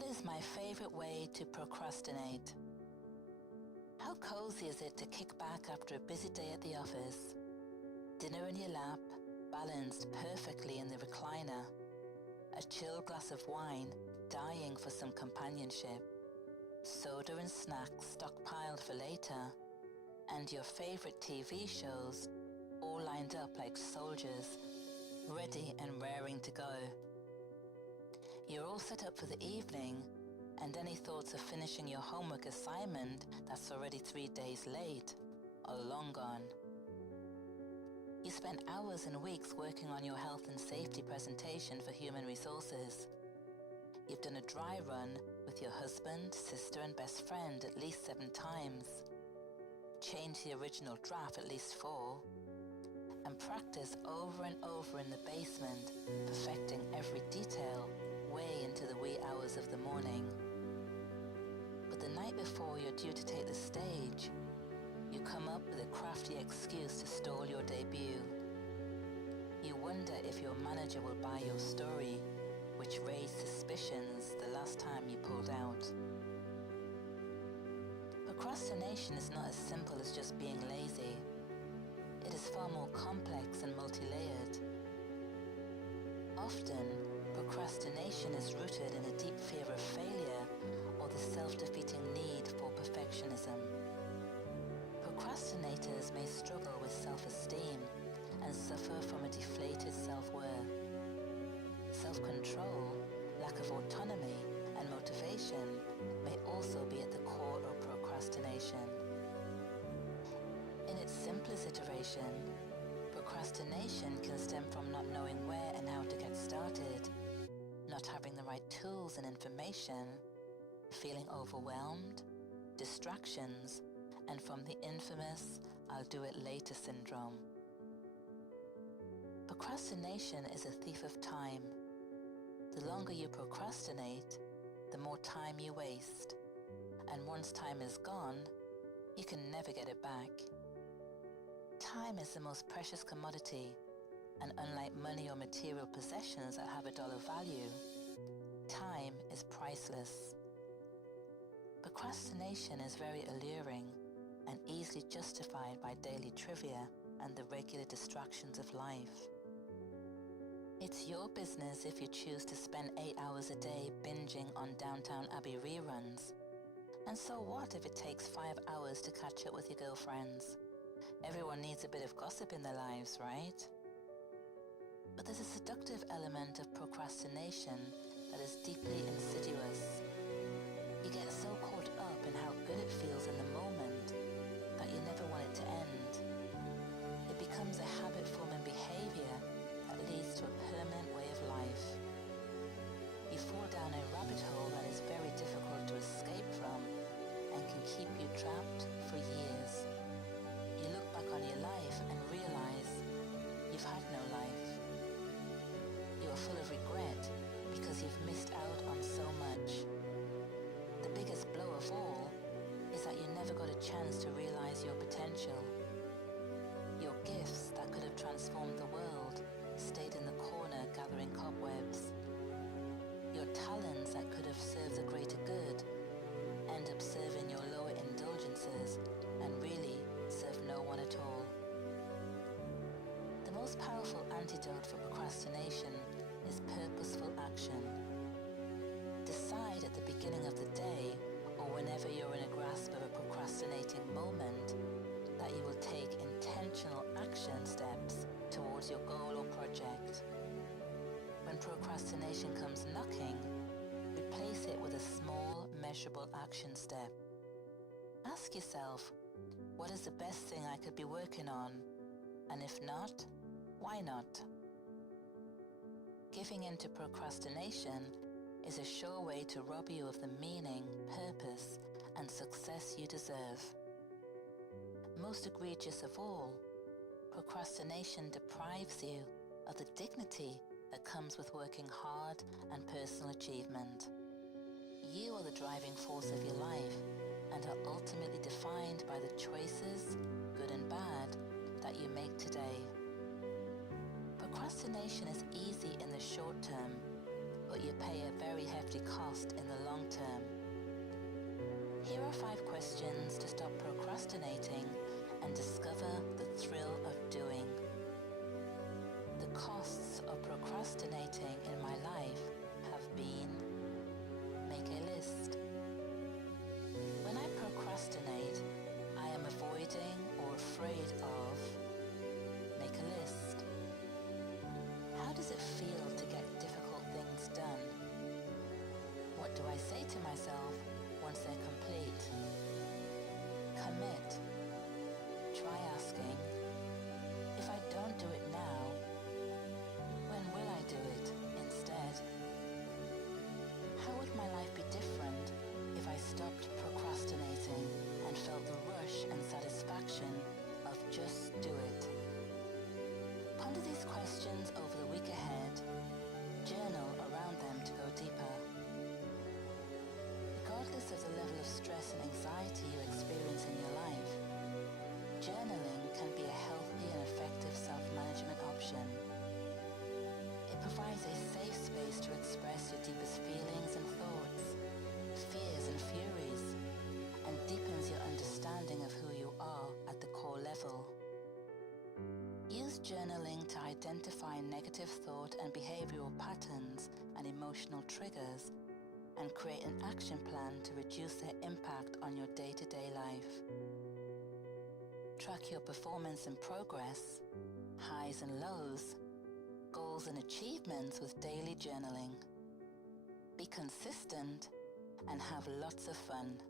What is my favorite way to procrastinate? How cozy is it to kick back after a busy day at the office? Dinner in your lap, balanced perfectly in the recliner. A chilled glass of wine, dying for some companionship. Soda and snacks stockpiled for later. And your favorite TV shows all lined up like soldiers, ready and raring to go. You're all set up for the evening, and any thoughts of finishing your homework assignment that's already 3 days late are long gone. You spent hours and weeks working on your health and safety presentation for human resources. You've done a dry run with your husband, sister and best friend at least 7 times. Changed the original draft at least 4. And practice over and over in the basement, perfecting every detail way into the wee hours of the morning. But the night before you're due to take the stage, you come up with a crafty excuse to stall your debut. You wonder if your manager will buy your story, which raised suspicions the last time you pulled out. Procrastination is not as simple as just being lazy. It is far more complex and multi-layered. Often, procrastination is rooted in a deep fear of failure or the self-defeating need for perfectionism. Procrastinators may struggle with self-esteem and suffer from a deflated self-worth. Self-control, lack of autonomy, and motivation may also be at the core of procrastination. In its simplest iteration, procrastination can stem from not knowing where and how to get started, not having the right tools and information, feeling overwhelmed, distractions, and from the infamous "I'll do it later" syndrome. Procrastination is a thief of time. The longer you procrastinate, the more time you waste. And once time is gone, you can never get it back. Time is the most precious commodity, and unlike money or material possessions that have a dollar value, time is priceless. Procrastination is very alluring and easily justified by daily trivia and the regular distractions of life. It's your business if you choose to spend 8 hours a day binging on Downton Abbey reruns. And so what if it takes 5 hours to catch up with your girlfriends? Everyone needs a bit of gossip in their lives, right? But there's a seductive element of procrastination that is deeply insidious. You get so caught up in how good it feels in the moment that you never want it to end. It becomes a habit-forming behavior that leads to a permanent way of life. You fall down a rabbit hole that is very difficult to escape from and can keep you trapped for years. You look back on your life and realize you've had no life. You are full of regret because you've missed out on so much. The biggest blow of all is that you never got a chance to realize your potential. Your gifts that could have transformed the world stayed in the corner gathering cobwebs. Your talents that could have served the greater good end up serving your lower indulgences and really serve no one at all. The most powerful antidote for procrastination is purposeful action. Decide at the beginning of the day or whenever you're in a grasp of a procrastinating moment that you will take intentional action steps towards your goal or project. When procrastination comes knocking, replace it with a small, measurable action step. Ask yourself, what is the best thing I could be working on? And if not, why not? Giving in to procrastination is a sure way to rob you of the meaning, purpose, and success you deserve. Most egregious of all, procrastination deprives you of the dignity that comes with working hard and personal achievement. You are the driving force of your life and are ultimately defined by the choices, good and bad, that you make today. Procrastination is easy in the short term, but but you pay a very hefty cost in the long term. Here are 5 questions to stop procrastinating and discover the thrill of doing. The costs of procrastinating in my life have been: make a list. When I procrastinate, I am avoiding or afraid of. Make a list. How does it feel to get difficult things done? What do I say to myself once they're complete? Commit. Try asking, if I don't do it now, when will I do it instead? How would my life be different if I stopped procrastinating and felt the rush and satisfaction of just do it? Ponder these questions over the week ahead. Journal around them to go deeper. Regardless of the level of stress and anxiety you experience in your life, journaling can be a healthy and effective self-management option. It provides a safe space to express your deepest feelings and thoughts, fears and furies, and deepens your understanding of who you are at the core level. Use journaling to identify negative thought and behavioral patterns and emotional triggers, and create an action plan to reduce their impact on your day-to-day life. Track your performance and progress, highs and lows, goals and achievements with daily journaling. Be consistent and have lots of fun.